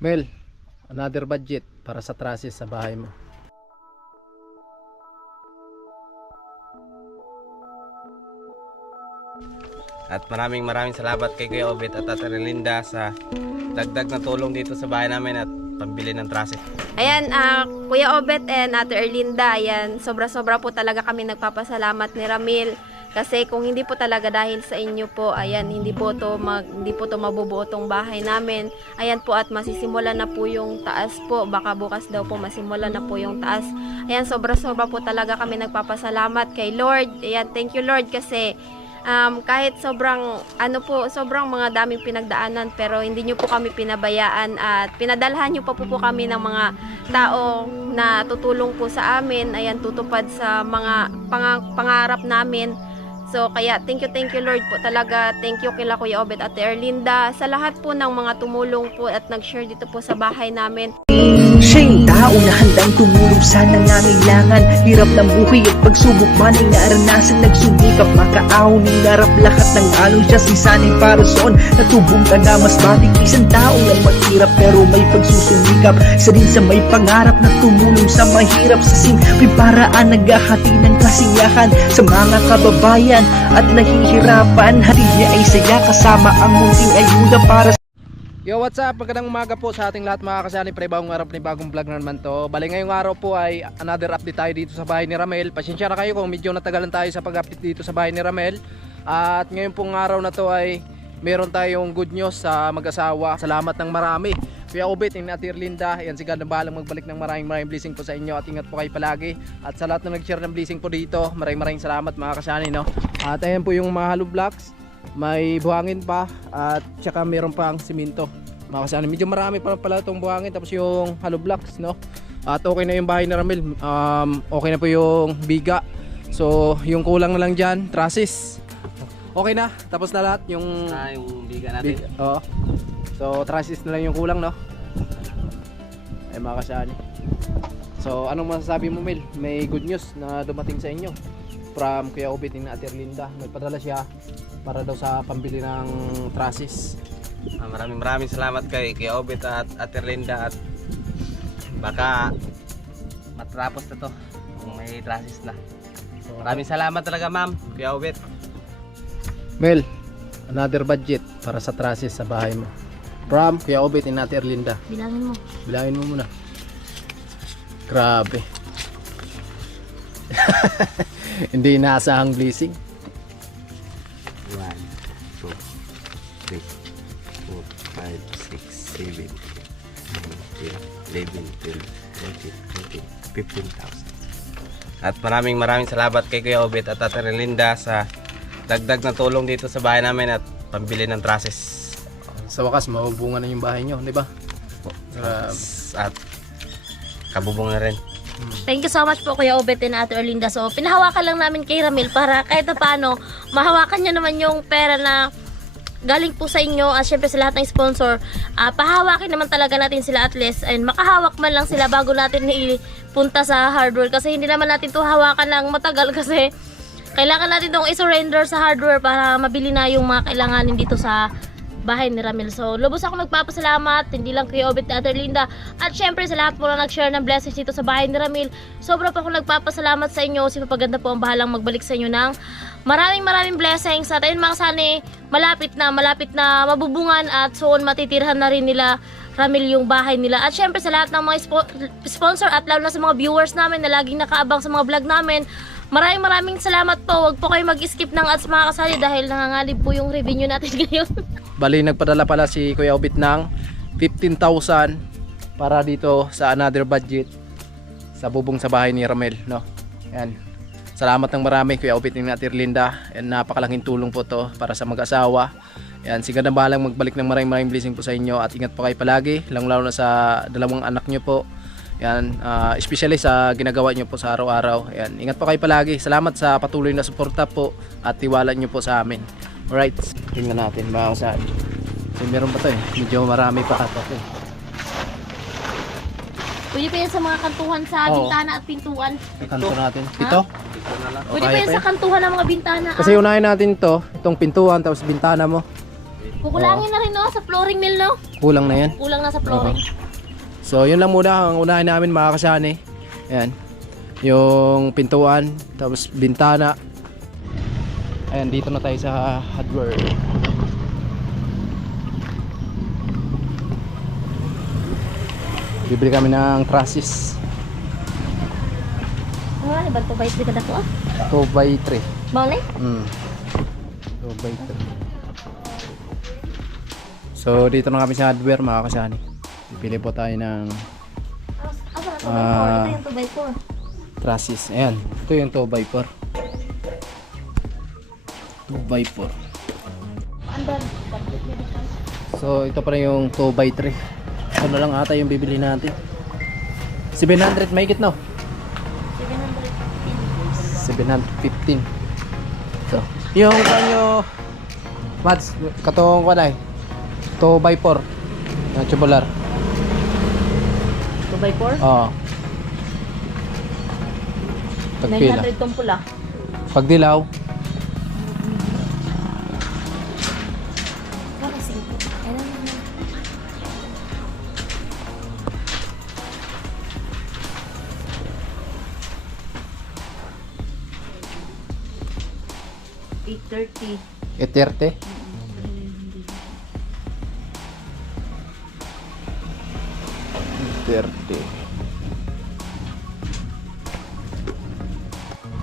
Mel, another budget para sa trusses sa bahay mo. At maraming salamat kay Kuya Obet at Ate Linda sa dagdag na tulong dito sa bahay namin at pambili ng trusses. Ayan, Kuya Obet and Ate Erlinda, ayan, sobra-sobra po talaga kami nagpapasalamat ni Ramil. Kasi kung hindi po talaga dahil sa inyo po, ayan, hindi po to mabubuo tong bahay namin. Ayan po, at masisimulan na po yung taas po. Baka bukas daw po masimulan na po yung taas. Ayan, sobra-sobra po talaga kami nagpapasalamat kay Lord. Ayan, thank you Lord kasi kahit sobrang mga daming pinagdaanan, pero hindi nyo po kami pinabayaan at pinadalhan nyo pa po kami ng mga tao na tutulong po sa amin, ayan, tutupad sa mga pangarap namin. So kaya thank you Lord po talaga. Thank you kila Kuya Obet at Erlinda, sa lahat po ng mga tumulong po at nag-share dito po sa bahay namin. Siya yung tao na handang tumulong sa nangangailangan. Hirap ng buhay at pagsubok man ay naranasan. Nagsumikap makaahon ng narap lahat ng alon siya. Sisanay para soon natubong taga mas batik. Isang tao lang maghirap pero may pagsusumikap. Isa din sa may pangarap na tumulong sa mahirap. Sa simple paraan naghahati ng kasiyahan sa mga kababayan at nahihirapan. Hati niya ay saya kasama ang munting ayuda para Yo, what's up? Magandang umaga po sa ating lahat mga kasali. Panibagong araw, panibagong vlog na naman to. Bali ngayong araw po ay another update tayo dito sa bahay ni Ramel. Pasensya na kayo kung medyo natagalan tayo sa pag-update dito sa bahay ni Ramel. At ngayon pong araw na to ay meron tayong good news sa mag-asawa. Salamat ng marami. Kuya Obet, Ate Erlinda, yan si God na bahalang magbalik ng maraming blessing po sa inyo at ingat po kayo palagi. At sa lahat na nag-share ng blessing po dito, maraming salamat mga kasali, no? At ayan po yung mga hollow blocks. May buhangin pa at saka meron pang simento mga kasani. Medyo marami pa pala itong buhangin tapos yung hollow blocks, no? At okay na yung bahay na Ramil, okay na po yung biga. So yung kulang na lang dyan, trusses. Okay na, tapos na lahat yung biga natin. So trusses na lang yung kulang, no? Ay mga kasani. So anong masasabi mo, Mel? May good news na dumating sa inyo from Kuya Obet ni Ate Erlinda. May padala siya para daw sa pambili ng trusses. Maraming salamat kay Kuya Obet at Ate Linda at baka matapos na to kung may trusses na. Maraming salamat talaga ma'am, Kuya Obet. Mel, another budget para sa trusses sa bahay mo from Kuya Obet ni Ate Erlinda. Bilangin mo muna. Grabe. Hindi inaasahang blessing. 1, 2, 3, 4, 5, 6, 7, 8, 9, 10, 11, 12, 13, 14, 15,000. At maraming salamat kay Kuya Obet at Ate Linda sa dagdag na tulong dito sa bahay namin at pambili ng trusses. Sa wakas, mabubungan na yung bahay nyo, di ba? At kabubong na rin. Thank you so much po Kuya Obet and Ate Erlinda. So pinahawakan lang namin kay Ramil para kahit paano mahawakan niya naman yung pera na galing po sa inyo at syempre sa lahat ng sponsor. Pahawakin naman talaga natin sila at least and makahawak man lang sila bago natin ipunta sa hardware. Kasi hindi naman natin to hawakan lang matagal kasi kailangan natin itong i-surrender sa hardware para mabili na yung mga kailanganin dito sa bahay ni Ramil. So lubos ako nagpapasalamat, hindi lang kay Obet at Ate Erlinda at syempre sa lahat po na nag-share ng blessings dito sa bahay ni Ramil. Sobra pa ako nagpapasalamat sa inyo. Si Papaganda po ang bahalang magbalik sa inyo ng maraming blessings. At ayun mga kasani, malapit na mabubungan at soon matitirhan na rin nila Ramil yung bahay nila. At syempre sa lahat ng mga sponsor at lalo na sa mga viewers namin na laging nakaabang sa mga vlog namin, maraming salamat po. Huwag po kayo mag-skip ng ads mga kasali dahil nangangalib po yung revenue natin ngayon. Bali, nagpadala pala si Kuya Obet ng 15,000 para dito sa another budget sa bubong sa bahay ni Ramel, no? Ayan. Salamat ng marami Kuya Obet ni Ate Erlinda. And napakalaking tulong po to para sa mag-asawa. Ayan, si God na bahalang magbalik ng maraming blessing po sa inyo at ingat po kayo palagi, lalo na sa dalawang anak nyo po. Yan, especially sa ginagawa nyo po sa araw-araw. Yan, ingat po kayo palagi. Salamat sa patuloy na suporta po at tiwala nyo po sa amin. Alright, tingnan natin ba saan. So, meron pa to eh. Medyo marami pa ito eh. Pwede pa yan sa mga kantuhan sa bintana at pintuan. Kanto natin. Ito? Pwede pa yan sa kantuhan ng mga bintana. Kasi unahin natin to, itong pintuan tapos bintana mo. Kukulangin na rin no sa flooring mill no. Kulang na yan. Kulang na sa flooring. So yun lang muna ang unahin namin mga kasani. Ayan. Yung pintuan, tapos bintana. Ayan, dito na tayo sa hardware. Bibili kami ng trusses. Ano ba ito ba ito kada ko? 2x3. Bawal 2x3. So dito na kami sa hardware mga kasani. Bibili po tayo ng Ito yung 2x4. trusses. Ayan, ito yung 2x4. 2x4. So ito pa rin yung 2x3. Ito na lang ata yung bibili natin. 700 mahigit no? 715. So, yung kanyo Mads, katong ko na 2x4 na tubular. 2x4? Oo. Tagpila. 900 tong pula. Pag dilaw, $830. 830.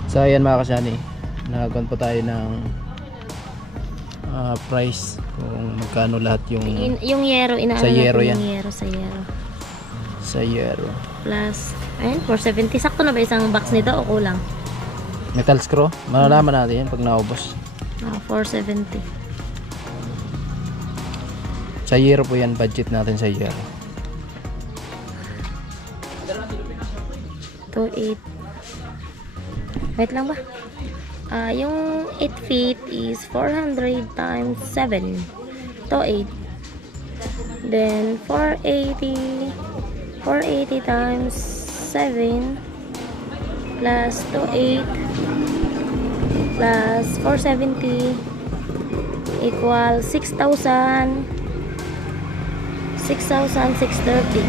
So ayan mga kasani, nakakuan po tayo ng price kung magkano lahat yung Yung yero, inaano Sa yero natin yan. yung yero, sa yero. sa yero. Plus, ayun, 470. Sakto na ba isang box nito o kulang? Metal screw, malalaman natin yan pag naubos. 470. Sa yero po yan, budget natin sa yero. 2.8. Wait lang ba? Yung 8 feet is 400 times 7. 2.8. Then 480. 480 times 7 plus 2.8 plus 470 equals 6,000. 6,630.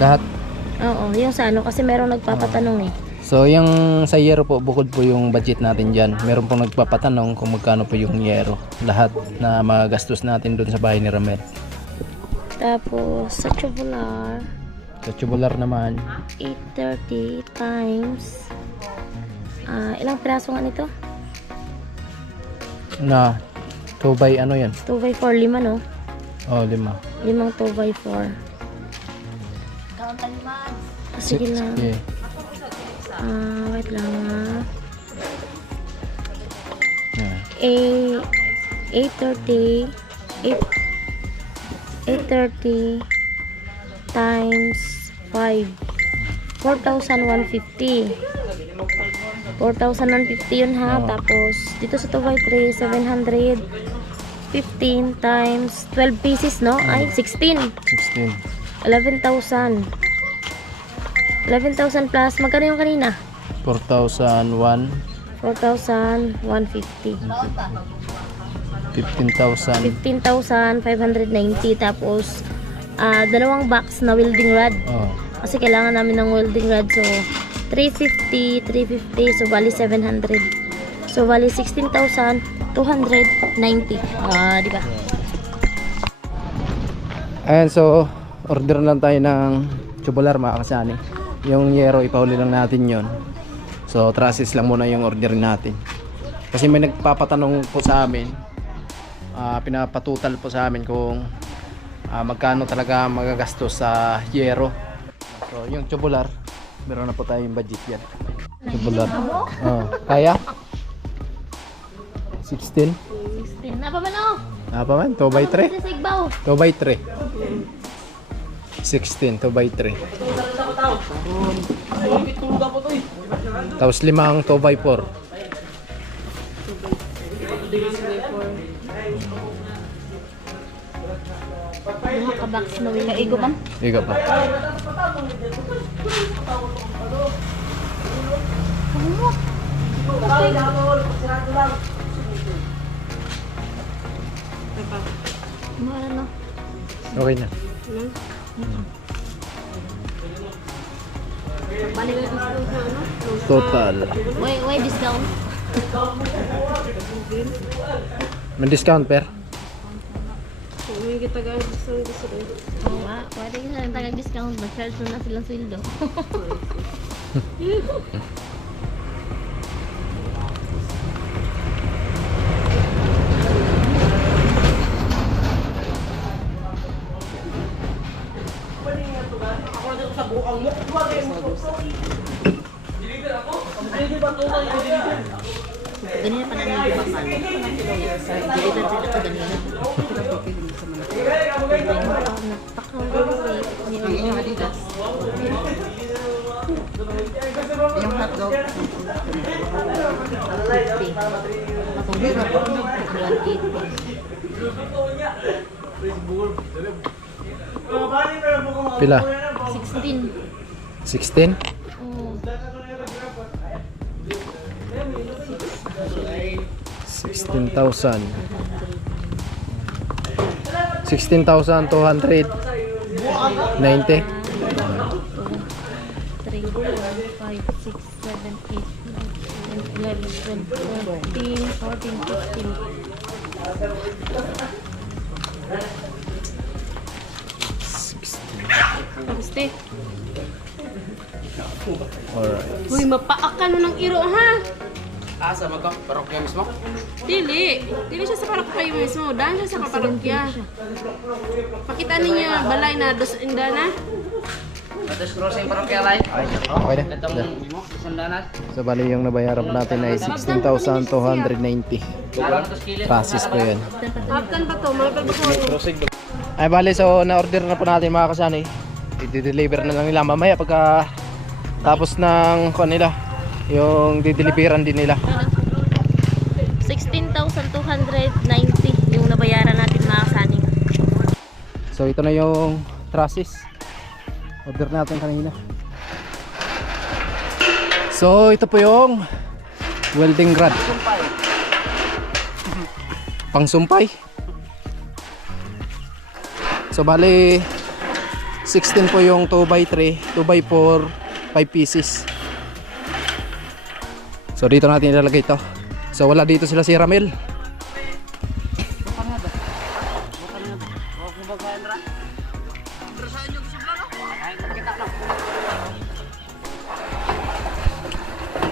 Lahat. Oo, yung sa ano kasi meron nagpapatanong eh. So yung sa yero po, bukod po yung budget natin dyan. Meron pong nagpapatanong kung magkano po yung yero. Lahat na magagastos natin doon sa bahay ni Ramel. Tapos sa tubular, Sa tubular naman, 830 times ilang piraso nga nito? na 2 by ano yan? 2x4, 5 no? Oh, 5. 5 2x4. Sige lang. Yeah. Wait lang Yeah. 830 times 5 4,150 yun ha. Tapos dito sa 2x3 715 times 12 pieces no? Ay 16 16. 11,000 plus magkano yung kanina? 4,001. 4,150 15,000. 15,590 tapos dalawang box na welding rod Oh. kasi kailangan namin ng welding rod so 350 so bali 700 so bali 16,290 di ba? Ayan, so order lang tayo ng tubular mga kasani. Yung yero ipauli lang natin yon. So trusses lang muna yung order natin. Kasi may nagpapatanong po sa amin, pinapatutal po sa amin kung magkano talaga magagastos sa yero. So yung tubular, meron na po tayong budget yan. Tubular. Kaya? 16? 16 na pa ba no? Pa man? 2x3? Sa Igbaw 2x3. 16, 2x3. Tapos 5 ang 2x4. mga kabox na welding igo ba? Iga pa. Ano? Okay na. Balik na discount sa ano? Total. Why discount? May discount, per? Oo nga, pwede ka na taga-discount. Mag-charge na silang sweldo. Ganyan pa namin yung bakal. Deliver sila sa ganyan. Yung hotdog. Matungkol na po. 180. Pila? 16. 16? Oo. 16,000. 16,290. 3, 4, 5, 6, 7, 8, 9, 10, 11, 12, 13, 14, 15. Alright. Uy, mapaakan mo ng iro, ha? Asa magka? Parokya mismo? Dili. Dili siya sa parokya mismo. Daan siya sa kaparokya. Pakita ninyo, balay na dos indana. Tapos crossing parokya line. Okay na. Itong mo, sandanan. So bali yung nabayaran natin ay 16,290. Lalo na tos kilit. Process po yan. Haptan pa to, mga pagbakuhan. Ay bali, so na-order na po natin mga kasani. I-deliver na lang nila mamaya pagka tapos ng kanila yung dideliveran din nila. 16,290 yung nabayaran natin mga kasaning. So ito na yung trusses. Order natin kanina. So ito po yung welding rod. Pangsumpay. So bali 16 po yung 2x3, 2x4, 5 pieces. So dito natin ilalagay ito. So wala dito sila si Ramel.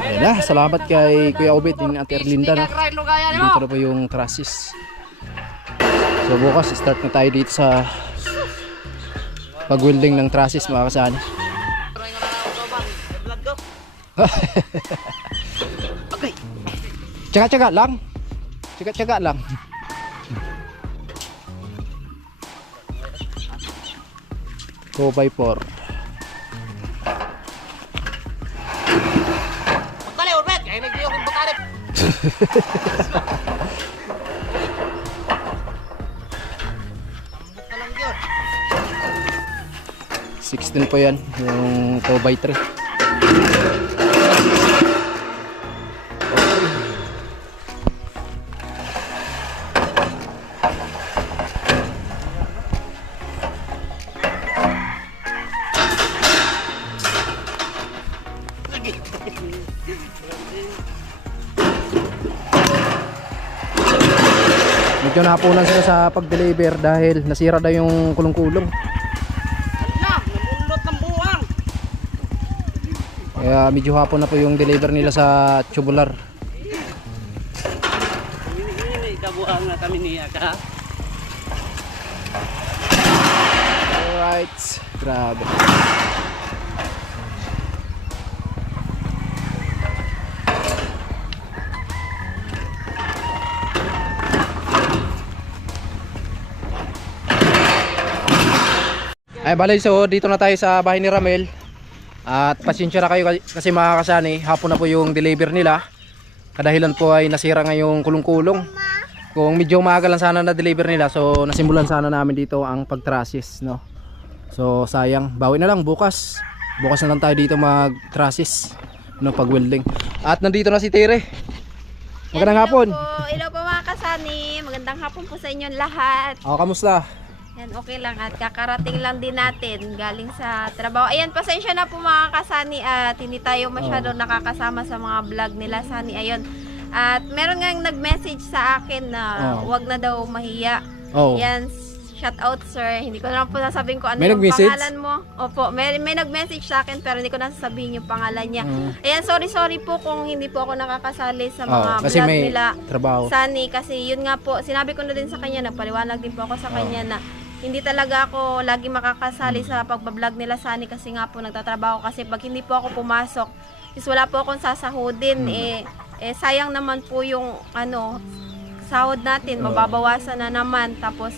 Ayan na, salamat kay Kuya Obet din at Erlinda, no? Dito na po yung trusses. So bukas start na tayo dito sa pag-welding ng trusses mga kasani. Okay. Tsaga-tsaga lang. Tsaga-tsaga lang. Go by 4. Pagkali, Orbet! Kaya nagdiyo kong butarip. 16 po yan, yung 2x3. Medyo napunan sila sa pag-deliver dahil nasira daw yung kulong-kulong. Namulot ng buwang. Kaya medyo hapon na po yung deliver nila sa tubular. May kabuang na kami niya ka. Alright, grabe. Ay bali, so dito na tayo sa bahay ni Ramel. At pasensya na kayo kasi mga kasani, hapon na po yung deliver nila. Kadahilan po ay nasira ngayong kulong-kulong. Kung medyo maaga lang sana na deliver nila, so nasimulan sana namin dito ang pag-trusses, no. So sayang, bawi na lang bukas. Bukas na lang tayo dito mag-trusses, no, pag-welding. At nandito na si Tere. Magandang hapon. Hello po mga kasama. Kasani, magandang hapon po sa inyong lahat. Kamusta? Yan, okay lang at kakarating lang din natin galing sa trabaho. Ayan, pasensya na po mga kasani at hindi tayo masyado nakakasama sa mga vlog nila, Sani. Ayun. At meron nga nag-message sa akin na wag na daw mahiya. Yan, shout out sir. Hindi ko na lang po sasabihin ko ano May yung nag-message? pangalan mo. Opo, may nag-message sa akin pero hindi ko na sasabihin yung pangalan niya. Ayan, sorry po kung hindi po ako nakakasali sa mga kasi vlog may nila. trabaho. Sani, kasi yun nga po, sinabi ko na din sa kanya, nagpaliwanag din po ako sa kanya na hindi talaga ako lagi makakasali sa pagbablog nila, Sani, kasi nga po nagtatrabaho. Kasi pag hindi po ako pumasok, is wala po akong sasahudin. Sayang naman po yung sahod natin, mababawasan na naman. Tapos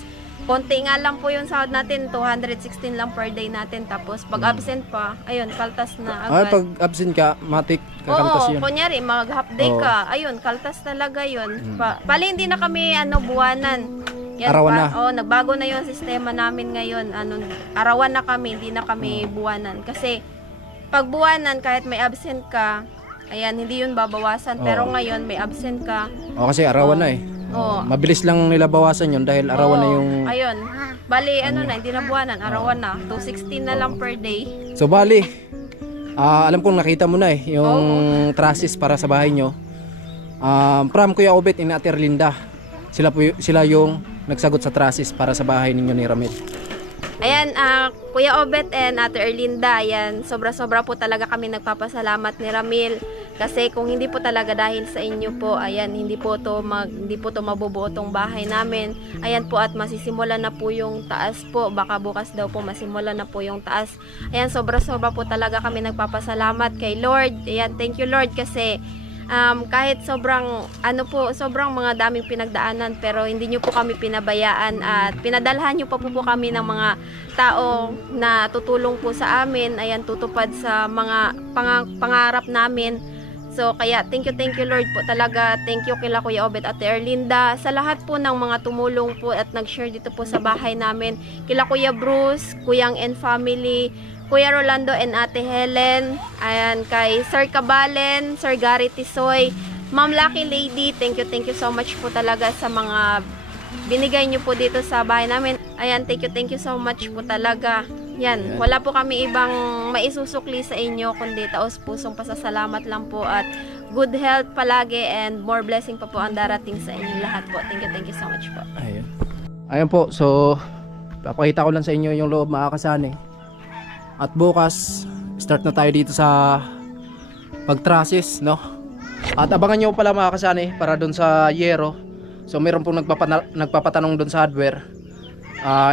konti nga lang po yung sahod natin, 216 lang per day natin. Tapos pag absent pa, ayun, kaltas na agad. Pag absent ka, matik, kakaltas Oo, yun. kunyari, mag half day ka, ayun, kaltas talaga yun. Bali, hindi na kami, buwanan. Yan Arawan pa. na. Oo, nagbago na yung sistema namin ngayon. Arawan na kami, hindi na kami buwanan. Kasi, pag buwanan, kahit may absent ka, ayan, hindi yun babawasan. Pero ngayon, may absent ka. Kasi arawan na eh. Oo. Mabilis lang nila bawasan yun dahil arawan na yung... Ayun. Bali, hindi na buwanan, arawan na. 216 na lang per day. So bali, alam kong nakita mo na eh, yung trusses para sa bahay nyo. From Kuya Obet and Ate Erlinda. Sila yung nagsagot sa trusses para sa bahay ninyo ni Ramil. Ayan, Kuya Obet and Ate Erlinda, ayan, sobra-sobra po talaga kami nagpapasalamat ni Ramil. Kasi kung hindi po talaga dahil sa inyo po, ayan, hindi po to mabubuo tong bahay namin. Ayan po, at masisimulan na po yung taas po. Baka bukas daw po masimulan na po yung taas. Ayan, sobra-sobra po talaga kami nagpapasalamat kay Lord. Ayan, thank you Lord kasi kahit sobrang mga daming pinagdaanan, pero hindi nyo po kami pinabayaan at pinadalhan nyo pa po kami ng mga tao na tutulong po sa amin. Ayan, tutupad sa mga pangarap namin. So kaya thank you Lord po talaga. Thank you kila Kuya Obet at Erlinda, sa lahat po ng mga tumulong po at nag-share dito po sa bahay namin. Kila Kuya Bruce, Kuyang and family, Kuya Rolando and Ate Helen, ayan, kay Sir Cabalen, Sir Gary Tisoy, Ma'am Lucky Lady, thank you so much po talaga sa mga binigay nyo po dito sa bahay namin. Ayan, thank you so much po talaga. Yan, wala po kami ibang maisusukli sa inyo kundi taos pusong pasasalamat lang po at good health palagi and more blessing pa po ang darating sa inyong lahat po. Thank you so much po. Ayan po, so papakita ko lang sa inyo yung loob, mga kasani. At bukas, start na tayo dito sa pag-trusses, no? At abangan nyo pala mga kasani para dun sa yero. So meron pong nagpapatanong dun sa hardware.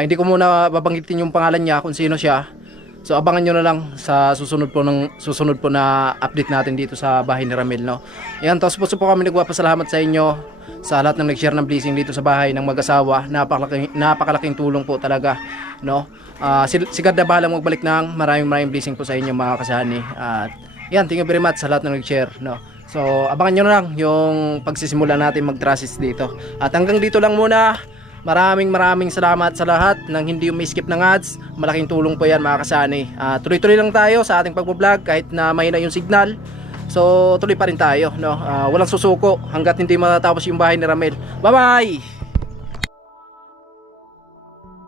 Hindi ko muna babanggitin yung pangalan niya kung sino siya. So abangan nyo na lang sa susunod po na update natin dito sa bahay ni Ramil, no? Ayan, tapos po kami nagpapasalamat sa inyo sa lahat ng nag-share ng blessing dito sa bahay ng mag-asawa. Napakalaking tulong po talaga, no? Si God na bahala magbalik ng maraming blessing po sa inyo mga kasani. At yan, thank you very much sa lahat ng nag-share, no? So abangan nyo na lang yung pagsisimula natin mag-trusses dito. At hanggang dito lang muna. Maraming salamat sa lahat ng hindi umiskip ng ads. Malaking tulong po yan mga kasani. Tuloy-tuloy lang tayo sa ating pagbablog kahit na mahina yung signal. So tuloy pa rin tayo, no? Walang susuko hanggat hindi matatapos yung bahay ni Ramil. Bye bye.